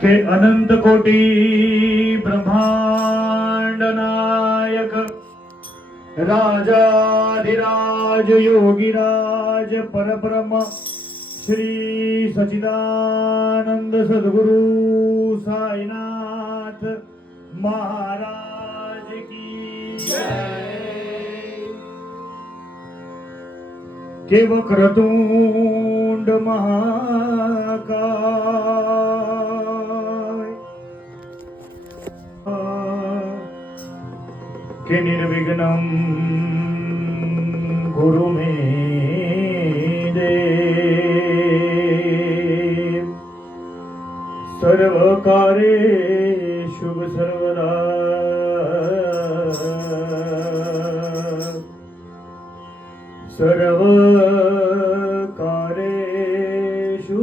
के अनंत कोटी ब्रह्मांड नायक राजाधिराज योगीराज परब्रह्म श्री सच्चिदानंद सद्गुरु साईनाथ महाराज की जय। के वक्रतुंड महाकाय के निर्विघ्नं गुरु मे देव सर्व कार्येषु सर्वदा सर्व कार्येषु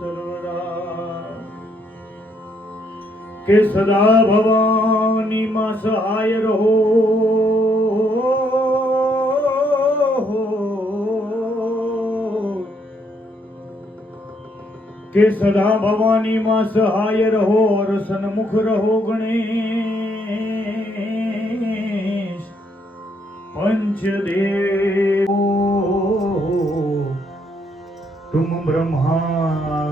सर्वदा के सदा भवानी मां सहाय रहो के सदा भवानी मां सहाय रहो और सन्मुख रहो गणेश पंचदेव तुम ब्रह्मा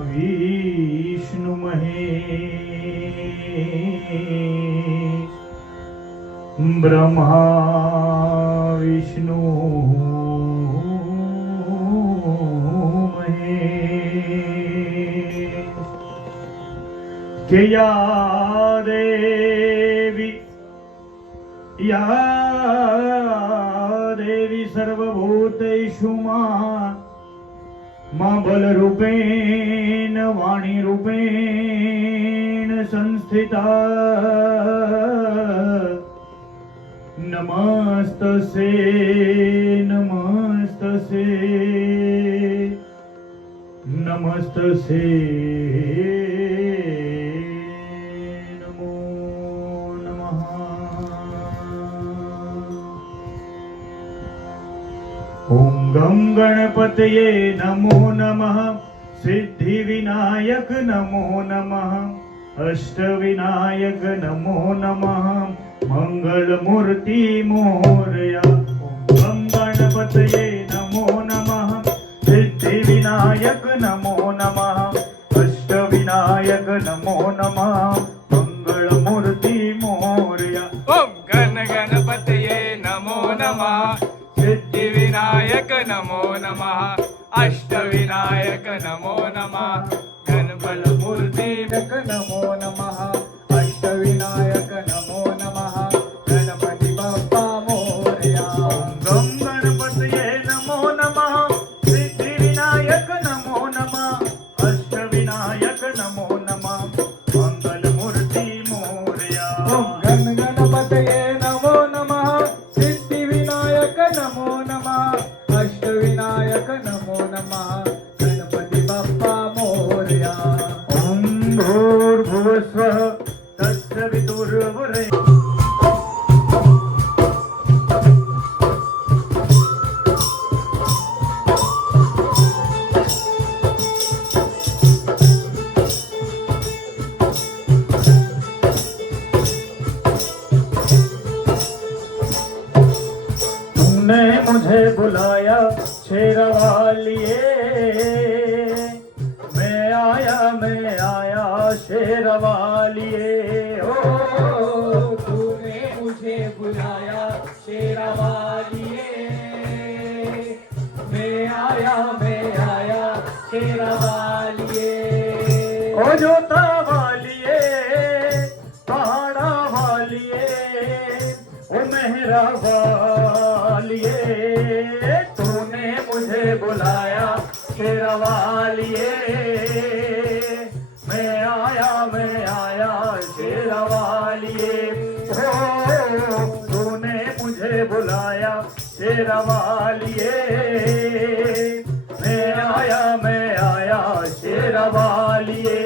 विष्णु महेश ब्रह्मा विष्णु महेश के या देवी सर्वभूतेषु मां बलरूपेण वाणी रूपेण संस्थिता नमस्तसे नमस्तसे नमस्तसे नमो नमः। ओम गं गणपतये नमो नमः सिद्धिविनायक नमो नमः अष्टविनायक नमो नमः मंगलमूर्ति मोरया। ओम गं गणपतये नमो नमः सिद्धिविनायक नमो नमः अष्टविनायक नमो नमः मंगलमूर्ति मोरया। ओम गण गणपतये नमो नमः सिद्धिविनायक नमो नमः अष्टविनायक नमो नमः गणबलमूर्ति नमो नमः अष्टविनायक नमो नमः गणपति बप्पा मोरया। ओम गं गणपतये नमो नमः सिद्धिविनायक नमो नमः अष्टविनायक नमो नमः मंगलमूर्ति मोरया। ओम गण गणपतये नमो नमः सिद्धिविनायक नमो नमः अष्टविनायक नमो नमः गणपति बप्पा मोरया। ओम भूर्भुवस्वः तत्सवितुर्वरेण्यं तुमने मुझे बुलाया शेरवालिए मैं आया शेरवालिए। ओ तूने मुझे बुलाया शेरवालिए मैं आया शेरवालिए। ओ जोता वालिए पहाड़ा वालिए ओ मेहरा वालिए तूने मुझे बुलाया शेरवालिए मैं आया शेरवालिए। हो तूने मुझे बुलाया शेरवालिए मैं आया शेरवालिए।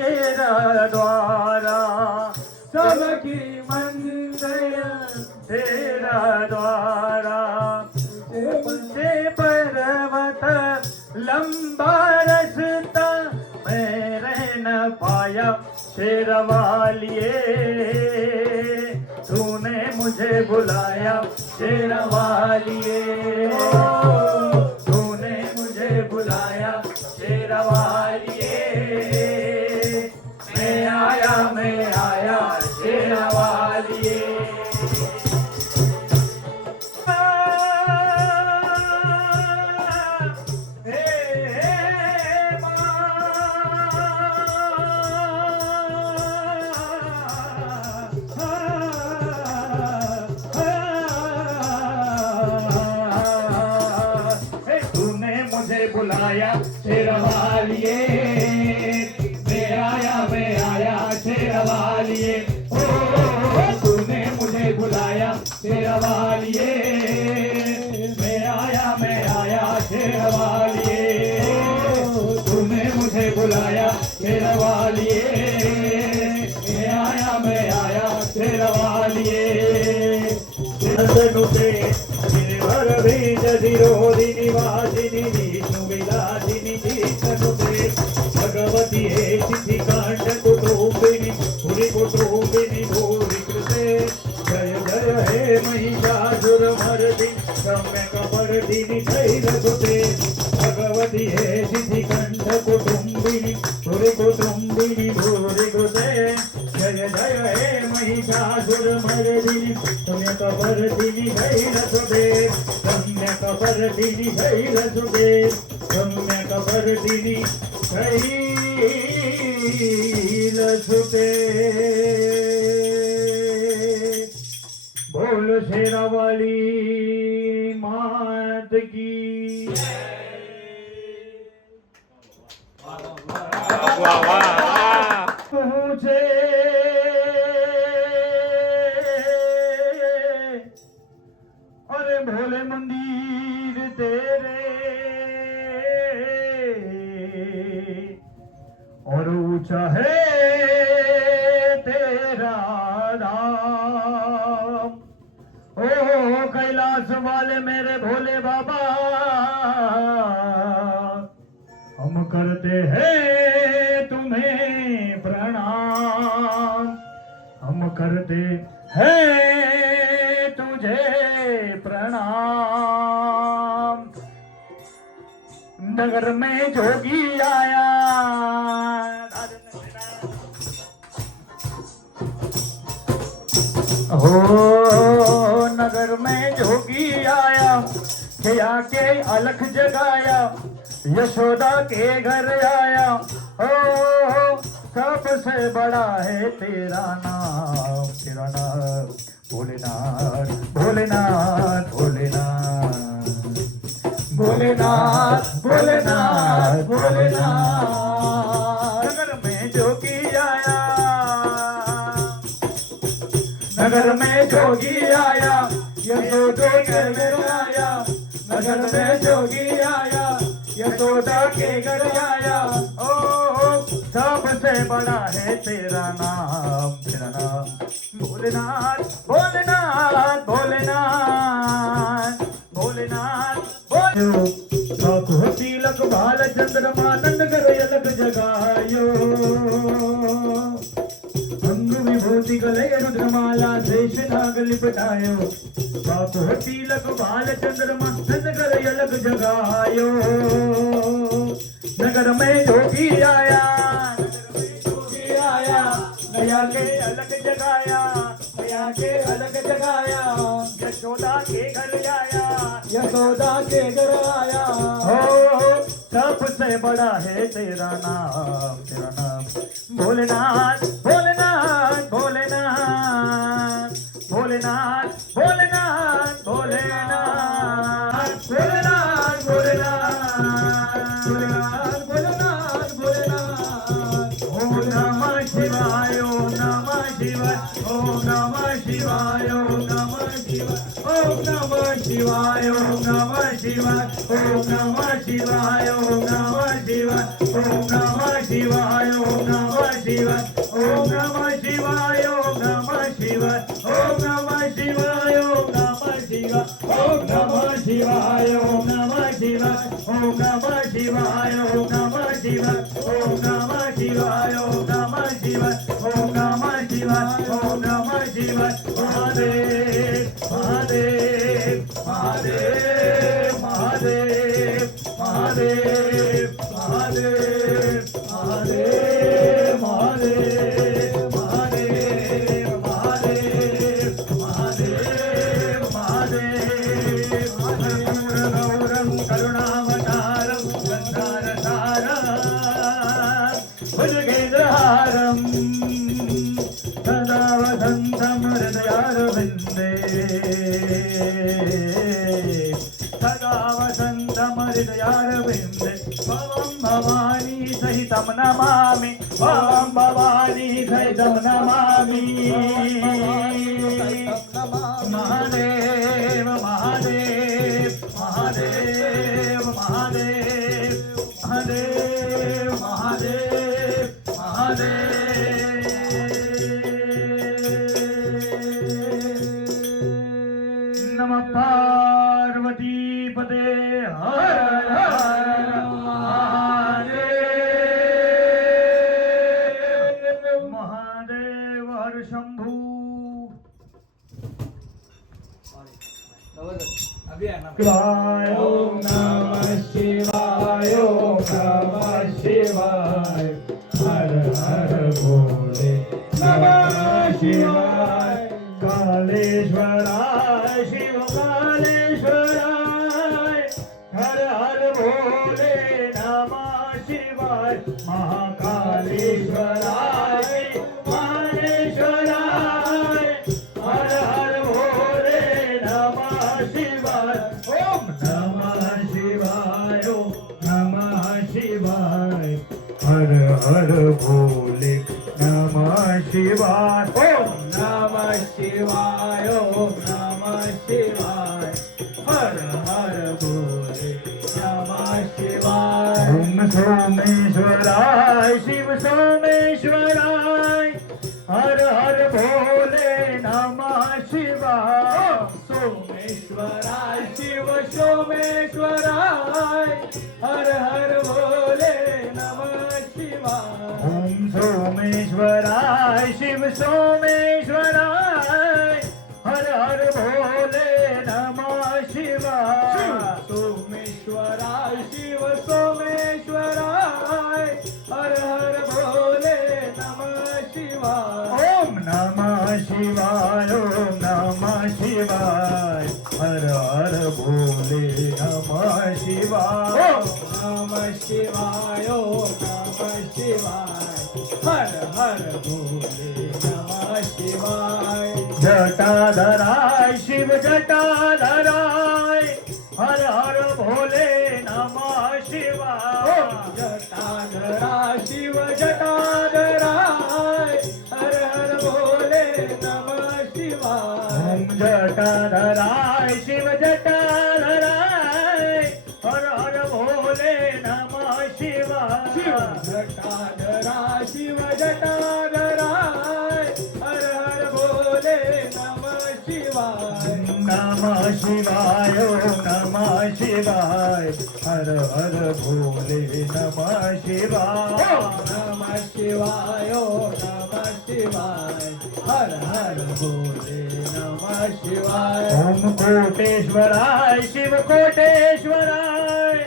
तेरा द्वारा, सबकी मंजिल तेरा द्वारा, ऊंचे पर्वत लंबा रास्ता मैं रह न पाया शेरवालिए, तूने मुझे बुलाया शेरवालिए, तूने मुझे बुलाया शेरवालिए, मैं आया शेरवालिए। तूने मुझे बुलाया शेरवालिए, मैं आया शेरवालिए, ओ तूने मुझे बुलाया शेरवालिए, मैं आया शेरवालिए, तूने मुझे बुलाया शेरवालिए, मैं आया शेरवालिए। नुते गिरिवर बीजधि रोदिनि वासिनि विष्णु विलासिनि नुते भगवती हे तिथि कांड कुटुंबिनि भूरि कुटुंबिनि भूरि कृते, जय जय हे महिषासुर मर्दिनि सम्यक पर्दिनि शैलसुते, भगवती हे तिथि कांड कुटुंबिनि भूरि कुटुंबिनि भूरि कृते, जय जय हे महिषासुर मर्दिनि सम्यक पर्दिनि शैलसुते, सम्यक पर्दिनि शैलसुते, सम्यक पर्दिनि शैलसुते। बोल शेरावाली मात की। मुझे अरे भोले मंदिर तेरे और ऊंचा है तेरा धाम, ओ कैलाश वाले मेरे भोले बाबा, हम करते हैं तुम्हें प्रणाम, हम करते हैं तुझे प्रणाम। नगर में जोगी आया, हो नगर में जोगी आया, खिया के अलख जगाया, यशोदा के घर आया, हो सबसे बड़ा है तेरा नाम, तेरा नाम भोलेनाथ, भोलेनाथ, भोलेनाथ, भोलेनाथ, भोलेनाथ, भोलेनाथ। नगर में जोगी आया, नगर में जोगी आया, यशोदा के घर आया, नगर में जोगी आया, यशोदा के घर आया, ओ सबसे बड़ा है तेरा नाम, तेरा नाम भोलेनाथ, भोलेनाथ, भोलेनाथ, भोलेनाथ, भोले तिलक बाल चंद्रमा नंद कर अलग जगायो, अंग विभूति गले रुद्रमाला शेष नाग लिपटायो, बापो तिलक बाल चंद्रमा नंद कर अलग जगायो, नगर में जोगी आया, नगर में जोगी आया, नया के अलग जगाया, नया के अलग जगाया, यशोदा के घर आया, यशोदा के घर आया, हो सबसे बड़ा है तेरा नाम, तेरा नाम भोलेनाथ, भोलेनाथ, भोलेनाथ, भोलेनाथ, भोलेनाथ, भोलेनाथ, भोलेनाथ, भोलेनाथ, भोलेनाथ, भोलेनाथ, भोलेनाथ। ओम नमः शिवाय, ओम नमः शिवाय, ओम नमः शिवाय, ओम नमः शिवाय, ओम नमः शिवाय ओम नमः शिवाय ओम नमः शिवाय ओम नमः शिवाय ओम नमः शिवाय ओम नमः शिवाय ओम नमः शिवाय ओम नमः शिवाय ओम नमः शिवाय ओम नमः शिवाय ओम नमः शिवाय ओम नमः शिवाय ओम नमः शिवाय ओम नमः शिवाय ओम नमः शिवाय ओम नमः शिवाय ओम नमः शिवाय ओम नमः शिवाय महादेव महादेव महादेव महादेव महादेव महादेव महादेव महादेव महादेव महादेव महादेव महादेव गौरं करुणावतारं गन्धारसारं भुजगेन्द्रहारं सदा वसन्तं हृदयारविन्दे सदा वसन्तं हृदयारविन्दे भवं भवानी सहितं नमामि भवं भवानी सहितं नमामि महादेव महादेव महादेव महादेव महादेव महादेव महादेव नमः पार्वती पते हर हर महादेव महादेव हर शंभू शिवाय ओम नमः शिवाय ओम नमः शिवाय हर हर भोले नमः शिवाय कालेश्वराय शिव कालेश्वराय हर हर भोले नमः शिवाय महाकालेश्वराय कालेश्वराय हर हर भोले नमः शिवाय ओम नमः शिवाय ओम नमः शिवाय हर हर भोले नमः शिवाय ओम नमः शिवाय ओम नमः शिवाय हर हर भोले नमः शिवाय ओम सोमेश्वराय शिव सोमेश्वराय हर हर भोले नमः शिवाय सोमेश्वराय शिव सोमेश्वराय हर हर भोले नमः शिवाय ओम सोमेश्वराय शिव सोमेश्वराय हर हर भोले नमः शिवाय सोमेश्वराय शिव सोमेश्वराय हर हर भोले नमः शिवाय ओम नमः शिवाय ओम नमः शिवाय हर हर भोले नमः शिवाय ओम नमः शिवाय ओम नमः शिवाय हर हर भोले नमः शिवाय जटाधराय शिव जटाधराय हर हर भोले नमः शिवाय जटाधरा शिव जटाधराय हर हर भोले नमः शिवाय ओम जटाधराय शिव जटाधराय हर हर भोले नमः शिवाय जटाधरा शिव जटाधराय हर हर भोले नमः शिवाय नमः शिवाय ओम नमः शिवाय हर हर भोले नमः शिवाय नमः शिवाय ओम नमः शिवाय हर हर भोले नमः शिवाय ओम कोटेश्वराय शिव कोटेश्वराय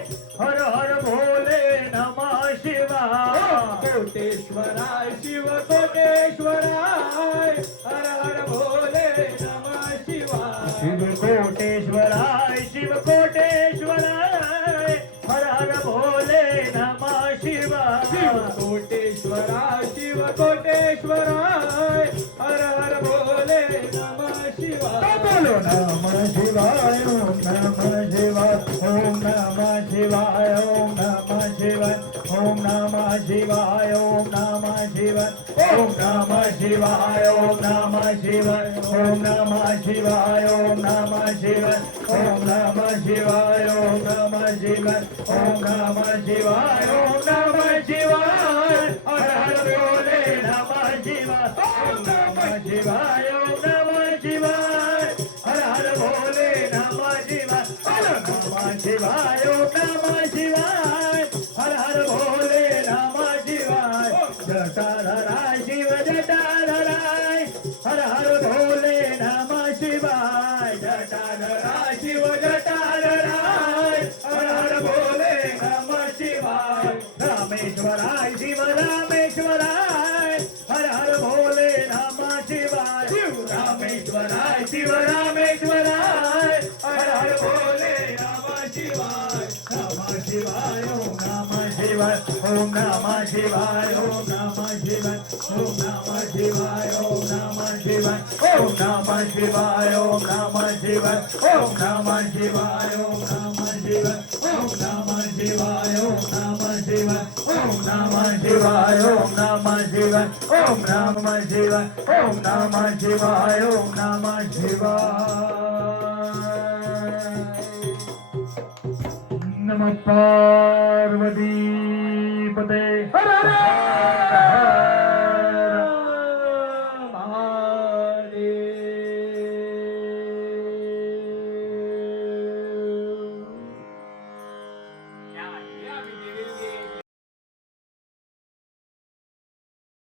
हर हर भोले नमः शिवाय कोटेश्वराय शिव कोटेश्वराय हर हर भोले नमः शिवाय शिव कोटेश्वराय शिव कोटेश्वराय हर हर भोले नमः शिवाय कोटेश्वराय शिव कोटेश्वराय हर हर भोले नमः शिवाय बोलो नमः शिवाय ओम नमः शिवाय ओम नमः शिवाय ओम नमः शिवाय ओम नमः शिवाय ओम नमः शिवाय शिवाय ओम नमः शिवाय ओम नमः शिवाय ओम नमः शिवाय ओम नमः शिवाय ओम नमः शिवाय ओम नमः शिवाय ओम नमः शिवाय ओम नमः शिवाय हर हर बोले नमः शिवाय ओम नमः शिवाय ओम नमः शिवाय हर हर बोले नमः शिवाय ओम नमः शिवाय ओम नमः शिवाय हर हर भोले नमः शिवाय जटाधराय शिव जटाधराय हर हर भोले नमः शिवाय जटाधराय शिव जटाधराय हर हर भोले नमः शिवाय रामेश्वराय शिव रामेश्वराय हर हर भोले नमः शिवाय शिव रामेश्वराय शिव रामेश्वराय हर हर भोले नमः शिवाय नमः शिवाय ओम नमः शिवाय ओम नमः शिवाय ओम नमः शिवाय ओम नमः शिवाय ओम नमः शिवाय ओम नमः शिवाय ओम नमः शिवाय ओम नमः शिवाय ओम नमः शिवाय ओम नमः शिवाय ओम नमः शिवाय ओम नमः शिवाय ओम नमः शिवाय ओम नमः शिवाय ओम नमः शिवाय ओम नमः शिवाय नमः पार्वती पते हर हर